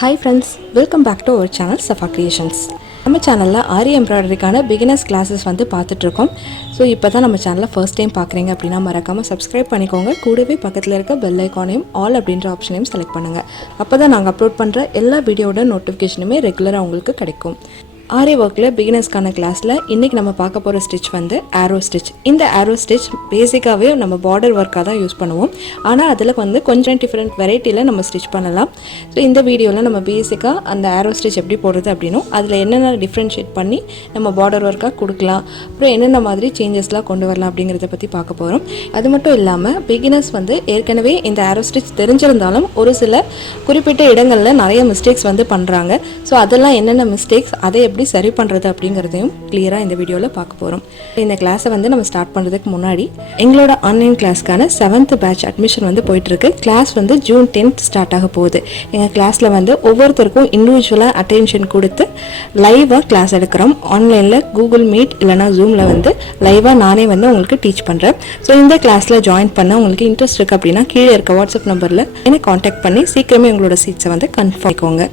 Hi friends, welcome back to our channel Shafa Creations. நம்ம சேனல்ல ஆரி எம்ப்ராய்டரிக்கான beginners classes வந்து பார்த்துட்டு இருக்கோம். சோ இப்போதான் நம்ம சேனலை ஃபர்ஸ்ட் டைம் பார்க்குறீங்க அப்படினா மறக்காம Subscribe பண்ணிக்கோங்க. கூடவே பக்கத்துல இருக்க பெல் ஐகானையும் ஆல் அப்படிங்கற ஆப்ஷனையும் செலக்ட் பண்ணுங்க. அப்பதான் நாங்க அப்லோட் பண்ற எல்லா வீடியோவோட நோட்டிஃபிகேஷனுமே ரெகுலரா உங்களுக்கு கிடைக்கும். ஆரி ஒர்க்ல பிகினர்ஸ்க்கான கிளாஸ்ல இன்னைக்கு நம்ம பார்க்க போற ஸ்டிட்ச் வந்து ஆரோ ஸ்டிட்ச். இந்த ஆரோ ஸ்டிட்ச் பேசிக்காவே நம்ம பார்டர் வர்க்கா தான் யூஸ் பண்ணுவோம். ஆனா அதுல வந்து கொஞ்சம் டிஃபரண்ட் வெரைட்டில நம்ம ஸ்டிட்ச் பண்ணலாம். சோ இந்த வீடியோல நம்ம பேசிக்கா அந்த ஆரோ ஸ்டிட்ச் எப்படி போடுறது அப்படினோ அதுல என்னென்ன டிஃபரன்ஷியேட் பண்ணி நம்ம பார்டர் வர்க்கா கொடுக்கலாம். அப்புறம் என்னென்ன மாதிரி சேஞ்சஸ்லாம் கொண்டு வரலாம் அப்படிங்கறத பத்தி பார்க்க போறோம். அது மட்டும் இல்லாம பிகினர்ஸ் வந்து ஏற்கனவே இந்த ஆரோ ஸ்டிட்ச் தெரிஞ்சிருந்தாலும் ஒரு சில குறிப்பிட்ட இடங்கள்ல நிறைய மிஸ்டேக்ஸ் வந்து பண்றாங்க. சோ அதெல்லாம் என்னென்ன மிஸ்டேக்ஸ் அதை எப்படி சரி பண்றது அப்படிங்கறதையும் கிளியரா இந்த வீடியோல பார்க்க போறோம். இந்த கிளாஸை வந்து நம்ம ஸ்டார்ட் பண்றதுக்கு முன்னாடி எங்களோட ஆன்லைன் கிளாஸ்க்கான 7th பேட்ச் அட்மிஷன் வந்து போயிட்டு இருக்கு. கிளாஸ் வந்து ஜூன் 10th ஸ்டார்ட் ஆக போகுது. எங்க கிளாஸ்ல வந்து ஒவ்வொருத்தருக்கும் இண்டிவிஜுவலா அட்டென்ஷன் கொடுத்து லைவா கிளாஸ் எடுக்கிறோம். ஆன்லைன்ல கூகுள் மீட் இல்லனா ஜூம்ல வந்து லைவா நானே வந்து உங்களுக்கு டீச் பண்றேன். ஸோ இந்த கிளாஸ்ல ஜாயின் பண்ண உங்களுக்கு இன்ட்ரெஸ்ட் இருக்கு அப்படின்னா கீழே இருக்க வாட்ஸ்அப் நம்பர்ல என்னை காண்டாக்ட் பண்ணி சீக்கிரமே உங்களோட சீட்ஸை வந்து கன்ஃபார்ம் பண்ணிக்கோங்க.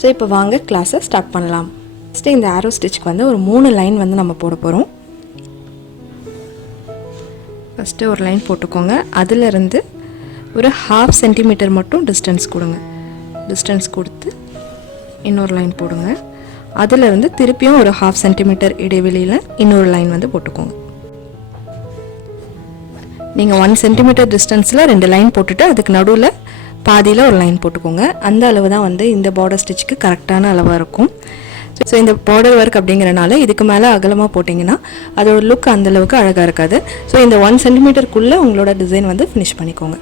ஸோ இப்போ வாங்க கிளாஸை ஸ்டார்ட் பண்ணலாம். ஃபஸ்ட்டு இந்த ஆரோ ஸ்டிச்சுக்கு வந்து ஒரு 3 லைன் வந்து நம்ம போட போகிறோம். ஃபஸ்ட்டு ஒரு லைன் போட்டுக்கோங்க. அதிலிருந்து ஒரு 1/2 சென்டிமீட்டர் மட்டும் டிஸ்டன்ஸ் கொடுங்க. டிஸ்டன்ஸ் கொடுத்து இன்னொரு லைன் போடுங்க. அதிலிருந்து திருப்பியும் ஒரு 1/2 சென்டிமீட்டர் இடைவெளியில் இன்னொரு லைன் வந்து போட்டுக்கோங்க. நீங்கள் 1 சென்டிமீட்டர் டிஸ்டன்ஸில் 2 லைன் போட்டுட்டு அதுக்கு நடுவில் பாதியில் ஒரு லைன் போட்டுக்கோங்க. அந்த அளவு தான் வந்து இந்த பார்டர் ஸ்டிச்சுக்கு கரெக்டான அளவாக இருக்கும். ஸோ இந்த பார்டர் ஒர்க் அப்படிங்கிறனால இதுக்கு மேலே அகலமாக போட்டிங்கன்னா அதோட லுக் அந்தளவுக்கு அழகாக இருக்காது. ஸோ இந்த 1 சென்டிமீட்டருக்குள்ளே உங்களோட டிசைன் வந்து ஃபினிஷ் பண்ணிக்கோங்க.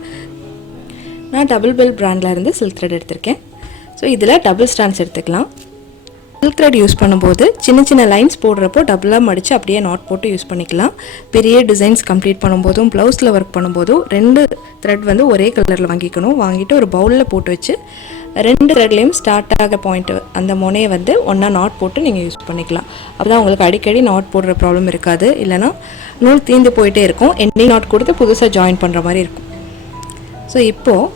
நான் டபுள் பெல் பிராண்டில் இருந்து சில்க் த்ரெட் எடுத்திருக்கேன். ஸோ இதில் டபுள் ஸ்டாண்ட்ஸ் எடுத்துக்கலாம். சில்க் த்ரெட் யூஸ் பண்ணும்போது சின்ன சின்ன லைன்ஸ் போடுறப்போ டபுளாக மடித்து அப்படியே நாட் போட்டு யூஸ் பண்ணிக்கலாம். பெரிய டிசைன்ஸ் கம்ப்ளீட் பண்ணும்போதும் ப்ளவுஸில் ஒர்க் பண்ணும்போதும் 2 த்ரெட் வந்து ஒரே கலரில் வாங்கிட்டு ஒரு பவுலில் போட்டு வச்சு 2 த்ரெட்லேயும் ஸ்டார்ட் ஆக பாயிண்ட் அந்த முனையை வந்து ஒன்றா நாட் போட்டு நீங்கள் யூஸ் பண்ணிக்கலாம். அப்போ தான் உங்களுக்கு அடிக்கடி நாட் போடுற ப்ராப்ளம் இருக்காது. இல்லைனா நூல் தீந்து போயிட்டே இருக்கும். எண்டிங் நாட் கொடுத்து புதுசாக ஜாயின் பண்ணுற மாதிரி இருக்கும். ஸோ இப்போது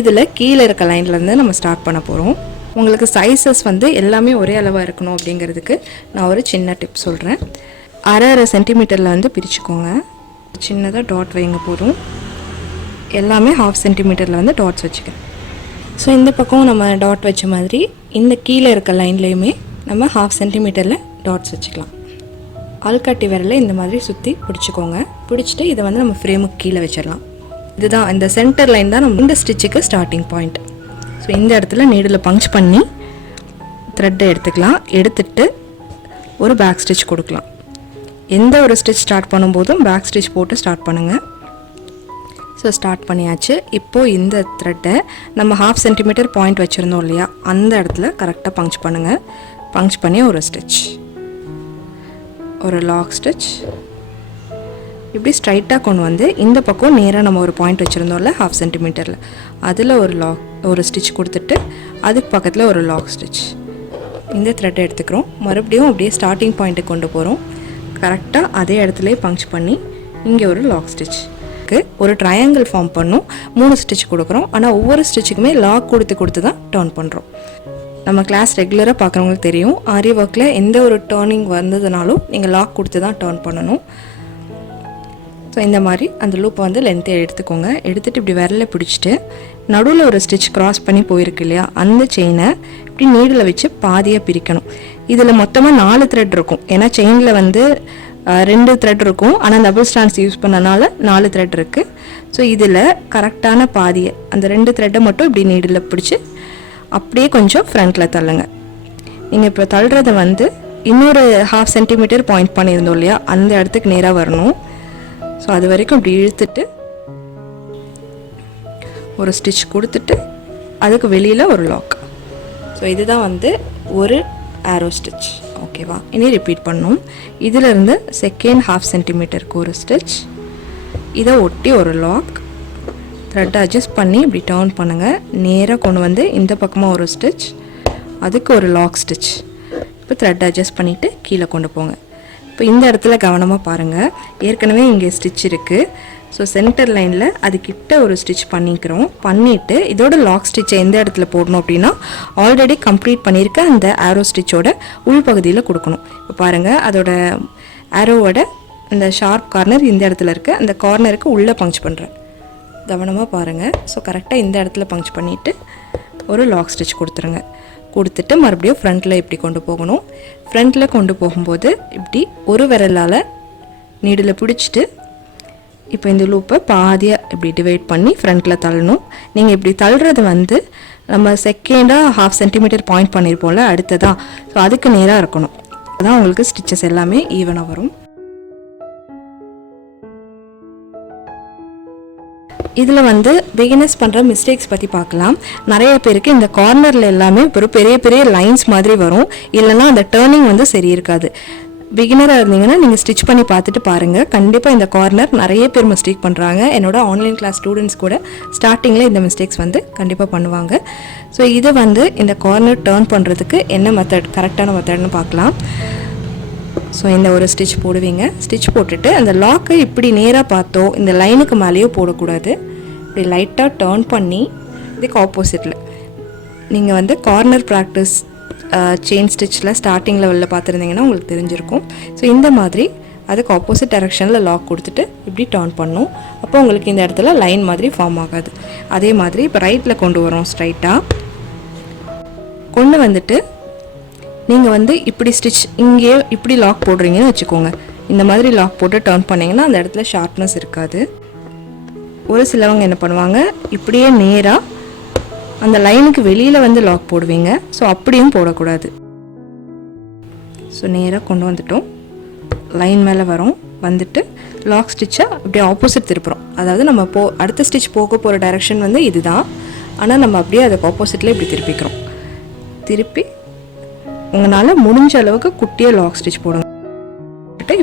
இதில் கீழே இருக்க லைன்லேருந்து நம்ம ஸ்டார்ட் பண்ண போகிறோம். உங்களுக்கு சைஸஸ் வந்து எல்லாமே ஒரே அளவாக இருக்கணும் அப்படிங்கிறதுக்கு நான் ஒரு சின்ன டிப் சொல்கிறேன். 1/2 சென்டிமீட்டரில் வந்து பிரிச்சுக்கோங்க. சின்னதாக டாட் வைங்க போதும். எல்லாமே 1/2 சென்டிமீட்டரில் வந்து டாட்ஸ் வச்சுக்கிறேன். ஸோ இந்த பக்கம் நம்ம டாட் வச்ச மாதிரி இந்த கீழே இருக்க லைன்லேயுமே நம்ம 1/2 சென்டிமீட்டரில் டாட்ஸ் வச்சுக்கலாம். ஆள்காட்டி விரலை இந்த மாதிரி சுற்றி பிடிச்சிக்கோங்க. பிடிச்சிட்டு இதை வந்து நம்ம ஃப்ரேமுக்கு கீழே வச்சிடலாம். இதுதான் இந்த சென்டர் லைன் தான் நம்ம இந்த ஸ்டிச்சுக்கு ஸ்டார்டிங் பாயிண்ட். ஸோ இந்த இடத்துல நீடில் பஞ்ச் பண்ணி த்ரெட்டை எடுத்துக்கலாம். எடுத்துட்டு ஒரு பேக் ஸ்டிச் கொடுக்கலாம். எந்த ஒரு ஸ்டிச் ஸ்டார்ட் பண்ணும்போதும் பேக் ஸ்டிச் போட்டு ஸ்டார்ட் பண்ணுங்கள். ஸோ ஸ்டார்ட் பண்ணியாச்சு. இப்போது இந்த த்ரெட்டை நம்ம 1/2 சென்டிமீட்டர் பாயிண்ட் வச்சுருந்தோம் இல்லையா, அந்த இடத்துல கரெக்டாக பஞ்ச் பண்ணுங்கள். பஞ்ச் பண்ணி ஒரு ஸ்டிச், ஒரு லாக் ஸ்டிச் இப்படி ஸ்ட்ரைட்டாக கொண்டு வந்து இந்த பக்கம் நேராக நம்ம ஒரு பாயிண்ட் வச்சுருந்தோம்ல 1/2 சென்டிமீட்டரில், அதில் ஒரு ஸ்டிச் கொடுத்துட்டு அதுக்கு பக்கத்தில் ஒரு லாக் ஸ்டிச். இந்த த்ரெட்டை எடுத்துக்கிறோம். மறுபடியும் அப்படியே ஸ்டார்டிங் பாயிண்ட்டுக்கு கொண்டு போகிறோம். கரெக்டாக அதே இடத்துலையே பஞ்ச் பண்ணி இங்கே ஒரு லாக் ஸ்டிச். ஒரு ட்ரையாங்கிள் ஃபார்ம் பண்ணும். 3 ஸ்டிச் கொடுக்குறோம். ஆனால் ஒவ்வொரு ஸ்டிச்சுக்குமே லாக் கொடுத்து தான் டர்ன் பண்ணுறோம். நம்ம கிளாஸ் ரெகுலராக பார்க்குறவங்களுக்கு தெரியும், ஆரி ஒர்க்கில் எந்த ஒரு டர்னிங் வந்ததுனாலும் நீங்கள் லாக் கொடுத்து தான் டர்ன் பண்ணணும். ஸோ இந்த மாதிரி அந்த லூப்பை வந்து லென்த்தை எடுத்துக்கோங்க. எடுத்துகிட்டு இப்படி விரல பிடிச்சிட்டு நடுவில் ஒரு ஸ்டிச் க்ராஸ் பண்ணி போயிருக்கு இல்லையா, அந்த செயினை இப்படி நீடில் வச்சு பாதியாக பிரிக்கணும். இதில் மொத்தமாக 4 த்ரெட் இருக்கும். ஏன்னா செயினில் வந்து 2 த்ரெட் இருக்கும். ஆனால் டபுள் ஸ்டாண்ட்ஸ் யூஸ் பண்ணனால 4 த்ரெட் இருக்குது. ஸோ இதில் கரெக்டான பாதியை அந்த 2 த்ரெட்டை மட்டும் இப்படி நீடில் பிடிச்சி அப்படியே கொஞ்சம் ஃப்ரண்ட்டில் தள்ளுங்க. நீங்கள் இப்போ தள்ளுறதை வந்து இன்னொரு 1/2 சென்டிமீட்டர் பாயிண்ட் பண்ணியிருந்தோம் இல்லையா, அந்த இடத்துக்கு நேராக வரணும். ஸோ அது வரைக்கும் இப்படி இழுத்துட்டு ஒரு ஸ்டிச் கொடுத்துட்டு அதுக்கு வெளியில் ஒரு லாக். ஸோ இதுதான் வந்து ஒரு ஆரோ ஸ்டிச். ஓகேவா, இனி ரிப்பீட் பண்ணணும். இதிலிருந்து செகண்ட் 1/2 சென்டிமீட்டருக்கு ஒரு ஸ்டிச், இதை ஒட்டி ஒரு லாக், த்ரெட்டை அட்ஜஸ்ட் பண்ணி இப்படி டர்ன் பண்ணுங்கள். நேராக கொண்டு வந்து இந்த பக்கமாக ஒரு ஸ்டிச், அதுக்கு ஒரு லாக் ஸ்டிச். இப்போ த்ரெட்டை அட்ஜஸ்ட் பண்ணிவிட்டு கீழே கொண்டு போங்க. இப்போ இந்த இடத்துல கவனமாக பாருங்கள். ஏற்கனவே இங்கே ஸ்டிச் இருக்குது. ஸோ சென்டர் லைனில் அதுக்கிட்ட ஒரு ஸ்டிச் பண்ணிக்கிறோம். பண்ணிவிட்டு இதோட லாக் ஸ்டிச்சை எந்த இடத்துல போடணும் அப்படின்னா ஆல்ரெடி கம்ப்ளீட் பண்ணியிருக்க அந்த ஆரோ ஸ்டிச்சோட உள்பகுதியில் கொடுக்கணும். இப்போ பாருங்கள், அதோட ஆரோவோட அந்த ஷார்ப் கார்னர் இந்த இடத்துல இருக்குது. அந்த கார்னருக்கு உள்ளே பங்க்ச் பண்ணுறேன், கவனமாக பாருங்கள். ஸோ கரெக்டாக இந்த இடத்துல பங்க்ச் பண்ணிவிட்டு ஒரு லாக் ஸ்டிச் கொடுத்துருங்க. கொடுத்துட்டு மறுபடியும் ஃப்ரண்ட்டில் இப்படி கொண்டு போகணும். ஃப்ரண்ட்டில் கொண்டு போகும்போது இப்படி ஒரு விரலால் நீடில் பிடிச்சிட்டு இப்போ இந்த லூப்பை பாதியாக இப்படி டிவைட் பண்ணி ஃப்ரண்ட்டில் தள்ளணும். நீங்கள் இப்படி தள்ளுறது வந்து நம்ம செகண்டாக 1/2 சென்டிமீட்டர் பாயிண்ட் பண்ணியிருப்போம்ல அடுத்ததான், ஸோ அதுக்கு நேராக இருக்கணும். அதுதான் உங்களுக்கு ஸ்டிச்சஸ் எல்லாமே ஈவனாக வரும். இதில் வந்து பிகினர்ஸ் பண்ணுற மிஸ்டேக்ஸ் பற்றி பார்க்கலாம். நிறைய பேருக்கு இந்த கார்னரில் எல்லாமே ஒரு பெரிய பெரிய லைன்ஸ் மாதிரி வரும், இல்லைன்னா அந்த டேர்னிங் வந்து சரி இருக்காது. பிகினராக இருந்தீங்கன்னா நீங்கள் ஸ்டிச் பண்ணி பார்த்துட்டு பாருங்கள். கண்டிப்பாக இந்த கார்னர் நிறைய பேர் மிஸ்டேக் பண்ணுறாங்க. என்னோட ஆன்லைன் கிளாஸ் ஸ்டூடெண்ட்ஸ் கூட ஸ்டார்டிங்கில் இந்த மிஸ்டேக்ஸ் வந்து கண்டிப்பாக பண்ணுவாங்க. ஸோ இதை வந்து இந்த கார்னர் டேர்ன் பண்ணுறதுக்கு என்ன மெத்தட், கரெக்டான மெத்தட்னு பார்க்கலாம். ஸோ இந்த ஒரு ஸ்டிச் போடுவீங்க. ஸ்டிச் போட்டுட்டு அந்த லாக்கை இப்படி நேராக பார்த்தோ இந்த லைனுக்கு மேலேயோ போடக்கூடாது. இப்படி லைட்டாக டேர்ன் பண்ணி இதுக்கு ஆப்போசிட்டில் நீங்கள் வந்து கார்னர் ப்ராக்டிஸ் செயின் ஸ்டிச்சில் ஸ்டார்டிங் லெவலில் பார்த்துருந்தீங்கன்னா உங்களுக்கு தெரிஞ்சிருக்கும். ஸோ இந்த மாதிரி அதுக்கு ஆப்போசிட் டைரெக்ஷனில் லாக் கொடுத்துட்டு இப்படி டர்ன் பண்ணும். அப்போ உங்களுக்கு இந்த இடத்துல லைன் மாதிரி ஃபார்ம் ஆகாது. அதே மாதிரி இப்போ ரைட்டில் கொண்டு வரோம். ஸ்ட்ரைட்டாக கொண்டு வந்துட்டு நீங்கள் வந்து இப்படி ஸ்டிச் இங்கேயே இப்படி லாக் போடுறீங்கன்னு வச்சுக்கோங்க. இந்த மாதிரி லாக் போட்டு டர்ன் பண்ணிங்கன்னா அந்த இடத்துல ஷார்ப்னஸ் இருக்காது. ஒரு சிலவங்க என்ன பண்ணுவாங்க, இப்படியே நேராக அந்த லைனுக்கு வெளியில் வந்து லாக் போடுவீங்க. ஸோ அப்படியும் போடக்கூடாது. ஸோ நேராக கொண்டு வந்துட்டோம், லைன் மேலே வரோம், வந்துட்டு லாக் ஸ்டிச்சை அப்படியே ஆப்போசிட் திருப்புறோம். அதாவது நம்ம அடுத்த ஸ்டிச் போக போகிற டைரெக்ஷன் வந்து இதுதான், ஆனால் நம்ம அப்படியே அதுக்கு ஆப்போசிட்டில் இப்படி திருப்பிக்கிறோம். திருப்பி உங்களால் முடிஞ்ச அளவுக்கு குட்டியாக லாக் ஸ்டிச் போடுங்க.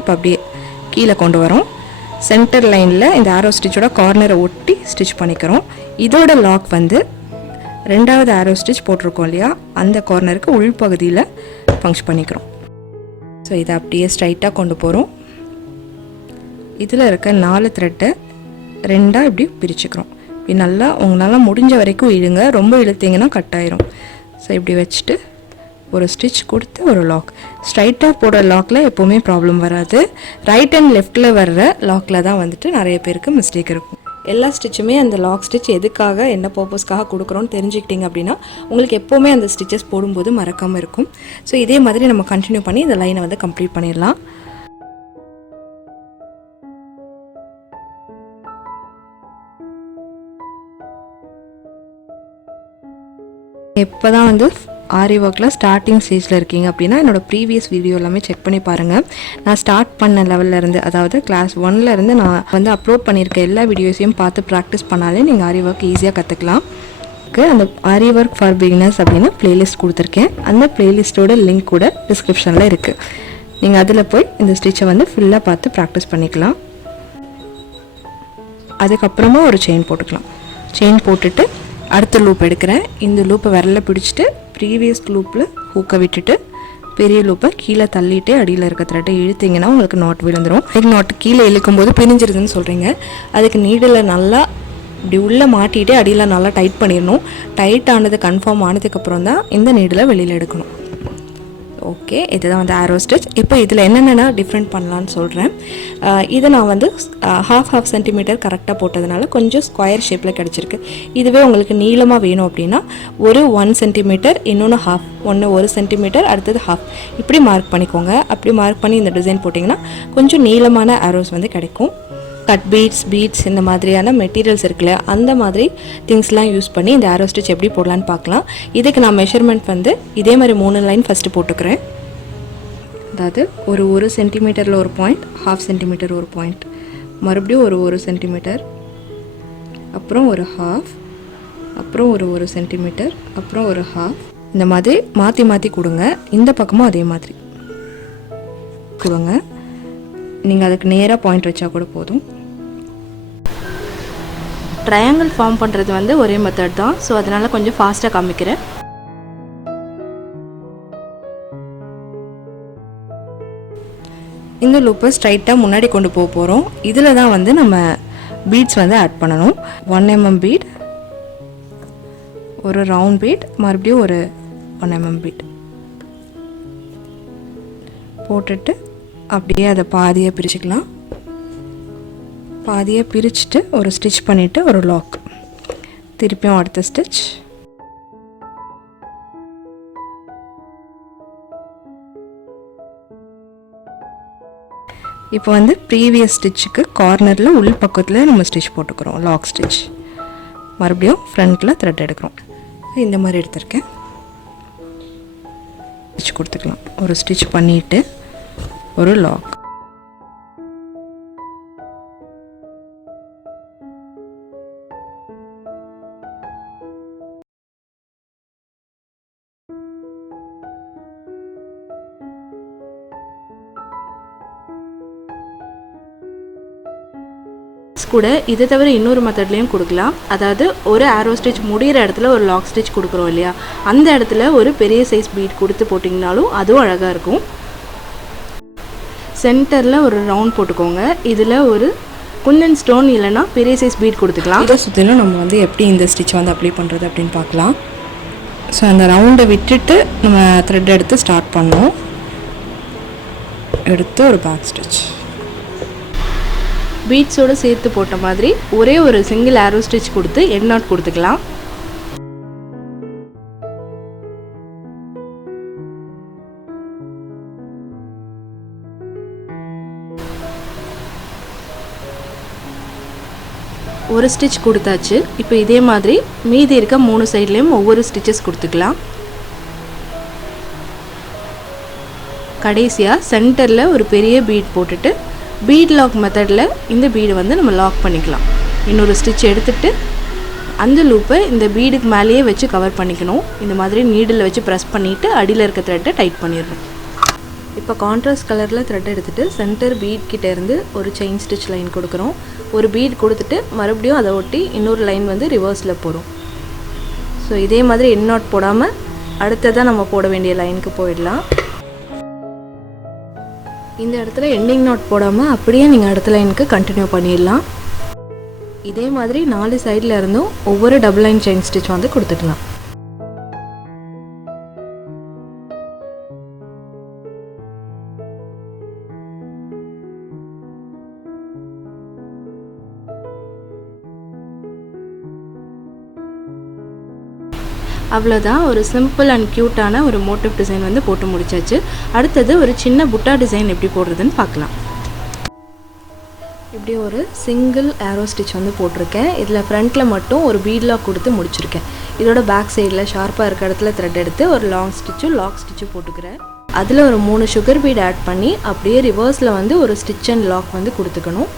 இப்போ அப்படியே கீழே கொண்டு வரோம். சென்டர் லைனில் இந்த ஆரோ ஸ்டிச்சோட கார்னரை ஒட்டி ஸ்டிச் பண்ணிக்கிறோம். இதோட லாக் வந்து ரெண்டாவது ஆரோ ஸ்டிச் போட்டிருக்கோம் இல்லையா, அந்த கார்னருக்கு உள்பகுதியில் பங்க்ச் பண்ணிக்கிறோம். ஸோ இதை அப்படியே ஸ்ட்ரைட்டாக கொண்டு போகிறோம். இதில் இருக்க 4 த்ரெட்டை 2ஆக இப்படி பிரிச்சுக்கிறோம். இப்படி நல்லா உங்களால் முடிஞ்ச வரைக்கும் இழுங்க, ரொம்ப இழுத்தீங்கன்னா கட் ஆயிரும். ஸோ இப்படி வச்சுட்டு ஒரு ஸ்டிச் கொடுத்து ஒரு லாக். ஸ்ட்ரைட்டாக போடுற லாக்கில் எப்போவுமே ப்ராப்ளம் வராது. ரைட் அண்ட் லெஃப்டில் வர்ற லாக்கில் தான் வந்துட்டு நிறைய பேருக்கு மிஸ்டேக் இருக்கும். எல்லா ஸ்டிச்சுமே அந்த லாக் ஸ்டிச் எதுக்காக என்ன பர்பஸ்க்காக கொடுக்குறோன்னு தெரிஞ்சுக்கிட்டிங்க அப்படின்னா உங்களுக்கு எப்போவுமே அந்த ஸ்டிச்சஸ் போடும்போது மறக்காமல் இருக்கும். ஸோ இதே மாதிரி நம்ம கண்டினியூ பண்ணி இந்த லைனை வந்து கம்ப்ளீட் பண்ணிடலாம். இப்போ தான் வந்து ஆரி ஒர்க்கில் ஸ்டார்டிங் ஸ்டேஜில் இருக்கீங்க அப்படின்னா என்னோடய ப்ரீவியஸ் வீடியோ எல்லாமே செக் பண்ணி பாருங்கள். நான் ஸ்டார்ட் பண்ண லெவல்லேருந்து, அதாவது கிளாஸ் 1லேருந்து நான் வந்து அப்லோட் பண்ணியிருக்க எல்லா வீடியோஸையும் பார்த்து ப்ராக்டிஸ் பண்ணாலே நீங்கள் ஆரி ஒர்க் ஈஸியாக கற்றுக்கலாம். அந்த ஆரி ஒர்க் ஃபார் பிகினர்ஸ் அப்படின்னு ப்ளேலிஸ்ட் கொடுத்துருக்கேன். அந்த ப்ளேலிஸ்ட்டோட லிங்க் கூட டிஸ்கிரிப்ஷனில் இருக்குது. நீங்கள் அதில் போய் இந்த ஸ்டிச்சை வந்து ஃபுல்லாக பார்த்து ப்ராக்டிஸ் பண்ணிக்கலாம். அதுக்கப்புறமா ஒரு செயின் போட்டுக்கலாம். செயின் போட்டுட்டு அடுத்த லூப் எடுக்கிறேன். இந்த லூப்பை விரல பிடிச்சிட்டு ப்ரீவியஸ் லூப்பில் ஹூக்கை விட்டுட்டு பெரிய லூப்பை கீழே தள்ளிட்டு அடியில் இருக்க த்ரெட்டை இழுத்திங்கன்னா உங்களுக்கு நாட் விழுந்துடும். நாட்டு கீழே இழுக்கும்போது பிரிஞ்சிருதுன்னு சொல்கிறீங்க. அதுக்கு நீடில் நல்லா இப்படி உள்ளே மாட்டிகிட்டே அடியில் நல்லா டைட் பண்ணிடணும். டைட் ஆனது கன்ஃபார்ம் ஆனதுக்கப்புறம் தான் இந்த நீடில் வெளியில் எடுக்கணும். ஓகே, இதுதான் வந்து ஆரோ ஸ்டிச். இப்போ இதில் என்னென்ன டிஃப்ரெண்ட் பண்ணலான்னு சொல்கிறேன். இதை நான் வந்து 1/2 சென்டிமீட்டர் கரெக்டாக போட்டதுனால கொஞ்சம் ஸ்கொயர் ஷேப்பில் கிடச்சிருக்கு. இதுவே உங்களுக்கு நீளமாக வேணும் அப்படின்னா ஒரு 1 சென்டிமீட்டர், இன்னொன்று 1 சென்டிமீட்டர், அடுத்தது 1/2 இப்படி மார்க் பண்ணிக்கோங்க. அப்படி மார்க் பண்ணி இந்த டிசைன் போட்டிங்கன்னா கொஞ்சம் நீளமான ஆரோஸ் வந்து கிடைக்கும். கட் பீட்ஸ் இந்த மாதிரியான மெட்டீரியல்ஸ் இருக்குல்ல, அந்த மாதிரி திங்ஸ்லாம் யூஸ் பண்ணி இந்த ஆரோ ஸ்டிச் எப்படி போடலான்னு பார்க்கலாம். இதுக்கு நான் மெஷர்மெண்ட் வந்து இதே மாதிரி 3 லைன் ஃபஸ்ட்டு போட்டுக்கிறேன். அதாவது ஒரு 1 சென்டிமீட்டரில் ஒரு பாயிண்ட், 1/2 சென்டிமீட்டர் ஒரு பாயிண்ட், மறுபடியும் ஒரு 1 சென்டிமீட்டர், அப்புறம் ஒரு 1/2, அப்புறம் ஒரு 1 சென்டிமீட்டர், அப்புறம் ஒரு 1/2. இந்த மாதிரி மாற்றி மாற்றி கொடுங்க. இந்த பக்கமும் அதே மாதிரி கொடுங்க. நீங்கள் அதுக்கு நேராக பாயிண்ட் வச்சா கூட போதும். ட்ரையாங்கிள் ஃபார்ம் பண்ணுறது வந்து ஒரே மெத்தட் தான். ஸோ அதனால் கொஞ்சம் ஃபாஸ்ட்டாக காமிக்கிறேன். இந்த லூப்பை ஸ்ட்ரைட்டாக முன்னாடி கொண்டு போக போகிறோம். இதில் தான் வந்து நம்ம பீட்ஸ் வந்து ஆட் பண்ணணும். 1 mm பீட், ஒரு ரவுண்ட் பீட், மறுபடியும் ஒரு 1 mm பீட் போட்டுட்டு அப்படியே அதை பாதியாக பிரிச்சுக்கலாம். பாதியாக பிரிச்சுட்டு ஒரு ஸ்டிச் பண்ணிவிட்டு ஒரு லாக், திருப்பியும் அடுத்த ஸ்டிச். இப்போ வந்து ப்ரீவியஸ் ஸ்டிச்சுக்கு கார்னரில் உள் பக்கத்தில் நம்ம ஸ்டிச் போட்டுக்கிறோம், லாக் ஸ்டிச். மறுபடியும் ஃப்ரண்ட்டில் த்ரெட் எடுக்கிறோம். இந்த மாதிரி எடுத்திருக்கேன். ஸ்டிச் கொடுத்துக்கலாம். ஒரு ஸ்டிச் பண்ணிவிட்டு ஒரு லாக். கூட இதை தவிர இன்னொரு மெத்தட்லேயும் கொடுக்கலாம். அதாவது ஒரு ஆரோ ஸ்டிச் முடிகிற இடத்துல ஒரு லாக் ஸ்டிச் கொடுக்குறோம் இல்லையா, அந்த இடத்துல ஒரு பெரிய சைஸ் பீட் கொடுத்து போட்டிங்கனாலும் அதுவும் அழகாக இருக்கும். சென்டரில் ஒரு ரவுண்ட் போட்டுக்கோங்க. இதில் ஒரு குந்தன் ஸ்டோன் இல்லைன்னா பெரிய சைஸ் பீட் கொடுத்துக்கலாம். இதை சுற்றிலும் நம்ம வந்து எப்படி இந்த ஸ்டிச் வந்து அப்ளை பண்ணுறது அப்படின்னு பார்க்கலாம். ஸோ அந்த ரவுண்டை விட்டுட்டு நம்ம த்ரெட் எடுத்து ஸ்டார்ட் பண்ணோம். எடுத்து ஒரு பேக் ஸ்டிச் பீட்ஸோடு சேர்த்து போட்ட மாதிரி ஒரே ஒரு சிங்கிள் ஆரோ ஸ்டிச் கொடுத்து எண்ட் நாட் கொடுத்துக்கலாம். ஒரு ஸ்டிச் கொடுத்தாச்சு. இப்போ இதே மாதிரி மீதி இருக்க 3 சைட்லேயும் ஒவ்வொரு ஸ்டிச்சஸ் கொடுத்துக்கலாம். கடைசியாக சென்டரில் ஒரு பெரிய பீட் போட்டுட்டு பீட் லாக் மெத்தடில் இந்த பீடை வந்து நம்ம லாக் பண்ணிக்கலாம். இன்னொரு ஸ்டிச் எடுத்துகிட்டு அந்த லூப்பை இந்த பீடுக்கு மேலேயே வச்சு கவர் பண்ணிக்கணும். இந்த மாதிரி நீடில் வச்சு ப்ரெஸ் பண்ணிவிட்டு அடியில் இருக்க த்ரெட்டை டைட் பண்ணிடணும். இப்போ கான்ட்ராஸ்ட் கலரில் த்ரெட் எடுத்துகிட்டு சென்டர் பீட் கிட்டேருந்து ஒரு செயின் ஸ்டிச் லைன் கொடுக்குறோம். ஒரு பீட் கொடுத்துட்டு மறுபடியும் அதை ஒட்டி இன்னொரு லைன் வந்து ரிவர்ஸில் போகிறோம். ஸோ இதே மாதிரி எண்ட் நாட் போடாமல் அடுத்ததான் நம்ம போட வேண்டிய லைனுக்கு போயிடலாம். இந்த இடத்துல எண்டிங் நாட் போடாமல் அப்படியே நீங்கள் அடுத்த லைனுக்கு கண்டினியூ பண்ணிடலாம். இதே மாதிரி 4 சைடில் இருந்தும் ஒவ்வொரு டபுள் லைன் செயின் ஸ்டிச் வந்து கொடுத்துக்கலாம். அவ்வளோதான். ஒரு சிம்பிள் அண்ட் க்யூட்டான ஒரு மோட்டிவ் டிசைன் வந்து போட்டு முடிச்சாச்சு. அடுத்தது ஒரு சின்ன புட்டா டிசைன் எப்படி போடுறதுன்னு பார்க்கலாம். இப்படி ஒரு சிங்கிள் ஆரோ ஸ்டிச் வந்து போட்டிருக்கேன். இதில் ஃப்ரண்ட்டில் மட்டும் ஒரு பீட் லாக் கொடுத்து முடிச்சிருக்கேன். இதோட பேக் சைடில் ஷார்ப்பாக இருக்க இடத்துல த்ரெட் எடுத்து ஒரு லாங் ஸ்டிச்சும் லாக் ஸ்டிச்சும் போட்டுக்கிறேன். அதில் ஒரு 3 சுகர் பீட் ஆட் பண்ணி அப்படியே ரிவர்ஸில் வந்து ஒரு ஸ்டிச் அண்ட் லாக் வந்து கொடுத்துக்கணும்.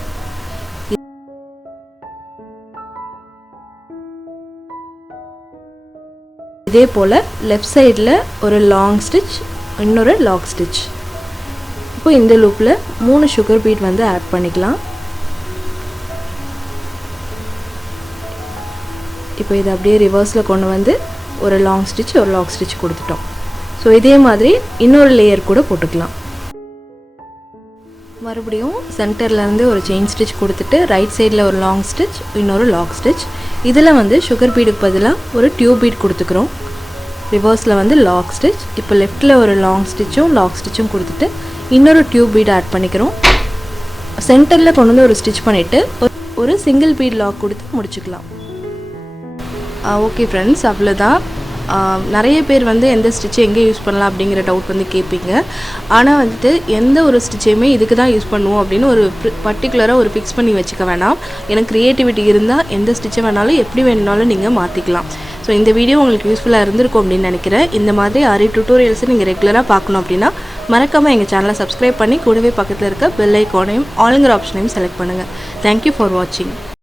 இதே போல் லெஃப்ட் சைடில் ஒரு லாங் ஸ்டிச், இன்னொரு லாக் ஸ்டிச். இப்போ இந்த லூப்பில் 3 சுகர் பீட் வந்து ஆட் பண்ணிக்கலாம். இப்போ இதை அப்படியே ரிவர்ஸில் கொண்டு வந்து ஒரு லாங் ஸ்டிச் ஒரு லாக் ஸ்டிச் கொடுத்துட்டோம். ஸோ இதே மாதிரி இன்னொரு லேயர் கூட போட்டுக்கலாம். மறுபடியும் சென்டர்லேருந்து ஒரு செயின் ஸ்டிச் கொடுத்துட்டு ரைட் சைடில் ஒரு லாங் ஸ்டிச் இன்னொரு லாக் ஸ்டிச். இதில் வந்து சுகர் பீடுக்கு பதிலாக ஒரு டியூப் பீட் கொடுத்துக்கிறோம். ரிவர்ஸில் வந்து லாக் ஸ்டிச். இப்போ லெஃப்ட்டில் ஒரு லாங் ஸ்டிச்சும் லாக் ஸ்டிச்சும் கொடுத்துட்டு இன்னொரு டியூப் பீட் ஆட் பண்ணிக்கிறோம். சென்டரில் கொண்டு வந்து ஒரு ஸ்டிச் பண்ணிவிட்டு ஒரு சிங்கிள் பீட் லாக் கொடுத்து முடிச்சுக்கலாம். ஓகே ஃப்ரெண்ட்ஸ், அவ்வளோதான். நிறைய பேர் வந்து எந்த ஸ்டிச்சு எங்கே யூஸ் பண்ணலாம் அப்படிங்கிற டவுட் வந்து கேட்பீங்க. ஆனால் வந்துட்டு எந்த ஒரு ஸ்டிச்சையுமே இதுக்கு தான் யூஸ் பண்ணுவோம் அப்படின்னு ஒரு பர்டிகுலராக ஒரு ஃபிக்ஸ் பண்ணி வச்சுக்க வேணாம். எனக்கு க்ரியேட்டிவிட்டி இருந்தால் எந்த ஸ்டிச்சை வேணாலும் எப்படி வேணுனாலும் நீங்கள் மாற்றிக்கலாம். ஸோ இந்த வீடியோ உங்களுக்கு யூஸ்ஃபுல்லாக இருந்திருக்கும் அப்படின்னு நினைக்கிறேன். இந்த மாதிரி ஆரி டியூட்டோரியல்ஸை நீங்கள் ரெகுலராக பார்க்கணும் அப்படின்னா மறக்காமல் எங்கள் சேனலை சப்ஸ்கிரைப் பண்ணி கூடவே பக்கத்தில் இருக்க பெல் ஐக்கானையும் ஆளுங்கிற ஆப்ஷனையும் செலக்ட் பண்ணுங்கள். தேங்க்யூ ஃபார் வாட்சிங்.